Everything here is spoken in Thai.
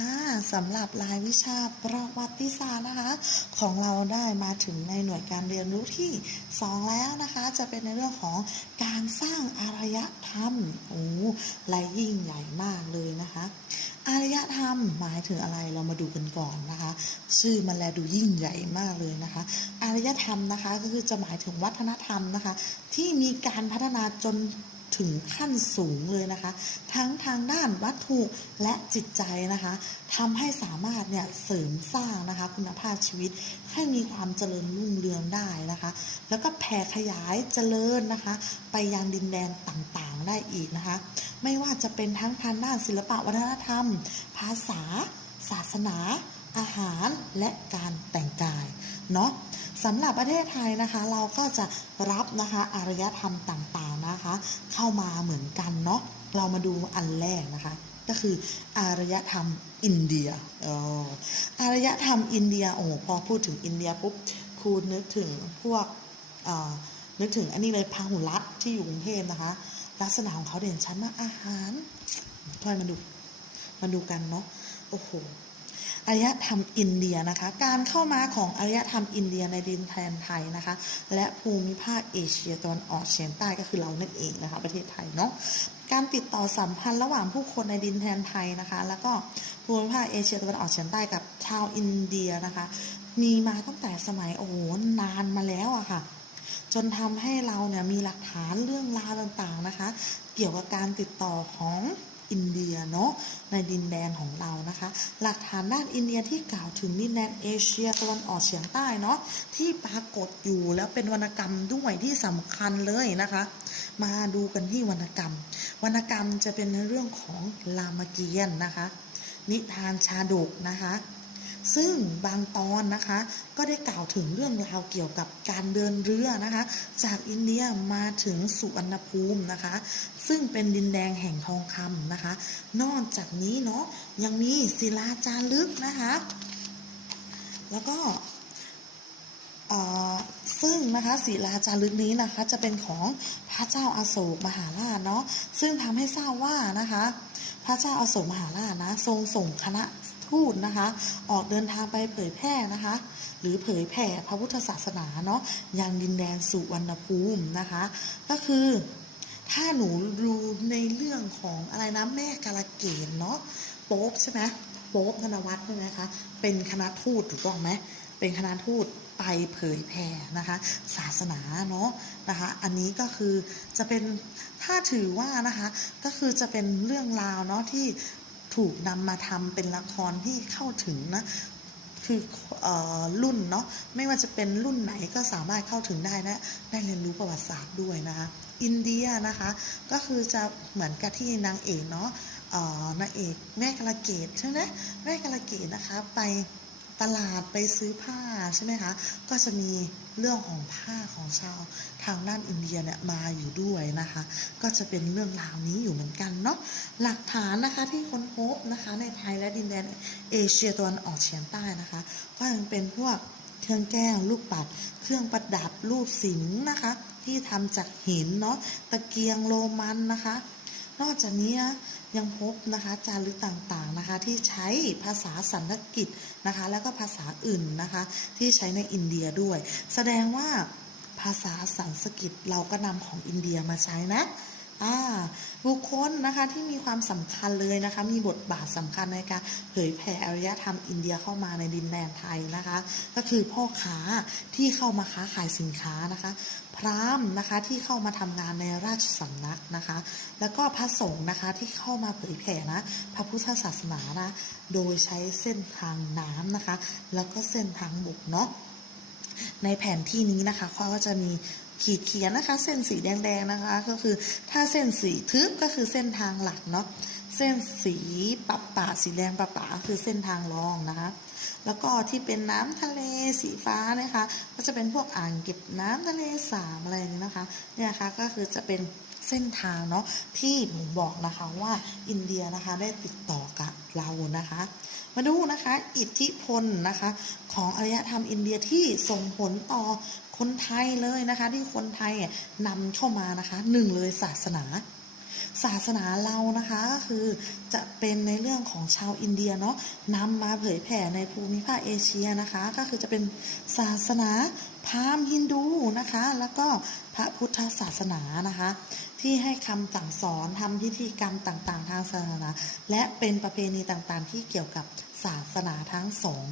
ค่ะสำหรับรายวิชาประวัติศาสตร์นะคะ ของเราได้มาถึงในหน่วยการเรียนรู้ที่ 2 แล้วนะคะ จะเป็นในเรื่องของการสร้างอารยธรรมโอ้และยิ่งใหญ่มากเลยนะคะอารยธรรมหมายถึงอะไรเรามาดูกันก่อนนะคะ ชื่อมันแลดูยิ่งใหญ่มากเลยนะคะ อารยธรรมนะคะก็คือจะหมายถึงวัฒนธรรมนะคะ ที่มีการพัฒนาจน ถึงขั้นสูงเลยนะคะ ทั้งทางด้านวัตถุและจิตใจนะคะทำให้สามารถเนี่ยเสริมสร้างนะคะคุณภาพชีวิตให้มีความเจริญรุ่งเรืองได้นะคะ แล้วก็แผ่ขยายเจริญนะคะ ไปยังดินแดนต่างๆได้อีกนะคะ ไม่ว่าจะเป็นทั้งทางด้านศิลปะวัฒนธรรม ภาษา ศาสนา อาหารและการแต่งกายเนาะ สำหรับประเทศไทยนะคะ เราก็จะรับนะคะอารยธรรมต่างๆนะคะ เข้ามาเหมือนกันเนาะเรามาดูอันแรกนะคะ ก็คืออารยธรรมอินเดียอ๋ออารยธรรมอินเดียโอ้พอพูดถึงอินเดียปุ๊บครูนึกถึงพวกเอ่อนึกถึงอันนี้เลยพาหุรัตที่อยู่กรุงเทพนะคะ ลักษณะของเขาเด่นชัดมากอาหารทอยมาดูมาดูกันเนาะโอ้โห อารยธรรมอินเดียนะคะ การเข้ามาของอารยธรรมอินเดียในดินแดนไทยนะคะ และภูมิภาคเอเชียตะวันออกเฉียงใต้ก็คือเรานั่นเองนะคะ ประเทศไทยเนาะการติดต่อสัมพันธ์ระหว่างผู้คนในดินแดนไทยนะคะ แล้วก็ภูมิภาคเอเชียตะวันออกเฉียงใต้กับชาวอินเดียนะคะ มีมาตั้งแต่สมัยโอ้โหนานมาแล้วอะค่ะจนทำให้เราเนี่ยมีหลักฐานเรื่องราวต่างๆนะคะ เกี่ยวกับการติดต่อของ อินเดียเนาะในดินแดนของเรานะคะ หลักฐานด้านอินเดียที่กล่าวถึงดินแดนเอเชียตะวันออกเฉียงใต้เนาะที่ปรากฏอยู่แล้วเป็นวรรณกรรมด้วยที่สำคัญเลยนะคะ มาดูกันที่วรรณกรรม วรรณกรรมจะเป็นในเรื่องของรามเกียรติ์นะคะ นิทานชาดกนะคะ ซึ่งบางตอนนะคะก็ได้กล่าวถึงเรื่องราวเกี่ยวกับการเดินเรือนะคะ จากอินเดียมาถึงสุวรรณภูมินะคะ ซึ่งเป็นดินแดงแห่งทองคำนะคะ นอกจากนี้เนาะยังมีศิลาจารึกนะคะ แล้วก็ซึ่งนะคะศิลาจารึกนี้นะคะจะเป็นของพระเจ้าอาโศกมหาราชเนาะซึ่งทำให้ทราบว่านะคะ พระเจ้าอาโศกมหาราชนะทรงส่งคณะ ทูตนะคะ ออกเดินทางไปเผยแพร่นะคะ หรือเผยแผ่พระพุทธศาสนาเนาะยังดินแดนสุวรรณภูมินะคะ ก็คือถ้าหนูดูในเรื่องของอะไรนะแม่กาลเกตเนาะโป๊บใช่ไหมโป๊บธนวัฒน์ใช่ไหมคะเป็นคณะทูตถูกต้องไหมเป็นคณะทูตไปเผยแผ่นะคะศาสนาเนาะนะคะอันนี้ก็คือจะเป็นถ้าถือว่านะคะก็คือจะเป็นเรื่องราวเนาะที่ ถูกนำมาทำเป็นละครที่เข้าถึงนะคืออรุ่นเนาะไม่ว่าจะเป็นรุ่นไหนก็สามารถเข้าถึงได้และได้เรียนรู้ประวัติศาสตร์ด้วยนะคะอินเดียนะคะก็คือจะเหมือนกับที่นางเอกเนาะนางเอกแม่กาลเกตใช่ไหมแม่กาลเกตนะคะไปตลาดไปซื้อผ้า ใช่ไหมคะ ก็จะมีเรื่องของผ้าของชาวทางด้านอินเดียเนี่ยมาอยู่ด้วยนะคะ ก็จะเป็นเรื่องราวนี้อยู่เหมือนกันเนาะ หลักฐานนะคะที่ค้นพบนะคะในไทยและดินแดนเอเชียตะวันออกเฉียงใต้นะคะ ก็ยังเป็นพวกเครื่องแก้วลูกปัด เครื่องประดับรูปสิงนะคะ ที่ทำจากหินเนาะ ตะเกียงโรมันนะคะ นอกจากนี้นะ ยังพบนะคะจารึกต่างๆนะคะที่ใช้ภาษาสันสกฤตนะคะแล้วก็ภาษาอื่นนะคะที่ใช้ในอินเดียด้วย แสดงว่าภาษาสันสกฤตเราก็นำของอินเดียมาใช้นะ บุคคลนะคะที่มีความสำคัญเลยนะคะ มีบทบาทสำคัญในการเผยแผ่อารยธรรมอินเดียเข้ามาในดินแดนไทยนะคะ ก็คือพ่อค้าที่เข้ามาค้าขายสินค้านะคะ พราหมณ์นะคะที่เข้ามาทำงานในราชสำนักนะคะ แล้วก็พระสงฆ์นะคะที่เข้ามาเผยแผ่นะพระพุทธศาสนานะโดยใช้เส้นทางน้ำนะคะ แล้วก็เส้นทางบกเนาะในแผนที่นี้นะคะเขาก็จะมี ขีดเขียนนะคะ เส้นสีแดงๆนะคะ ก็คือถ้าเส้นสีทึบก็คือเส้นทางหลักเนาะเส้นสีปับป่าสีแดงปับป่าคือเส้นทางรองนะคะ แล้วก็ที่เป็นน้ำทะเลสีฟ้านะคะ ก็จะเป็นพวกอ่างเก็บน้ำทะเลสาบอะไรนี้นะคะ เนี่ยค่ะก็คือจะเป็นเส้นทางเนาะที่ผมบอกนะคะว่าอินเดียนะคะได้ติดต่อกับเรานะคะ มาดูนะคะ อิทธิพลนะคะ ของอารยธรรมอินเดียที่ส่งผลต่อคนไทยเลยนะคะ ที่คนไทยนำเข้ามานะคะหนึ่งเลยศาสนาศาสนาเรานะคะก็คือจะเป็นในเรื่องของชาวอินเดียเนาะนำมาเผยแผ่ในภูมิภาคเอเชียนะคะ ก็คือจะเป็นศาสนา พราหมณ์ฮินดูนะคะ แล้วก็พระพุทธศาสนานะคะ ที่ให้คำสั่งสอนทำพิธีกรรมต่างๆ ทางศาสนา และเป็นประเพณีต่างๆ ที่เกี่ยวกับศาสนาทั้งสอง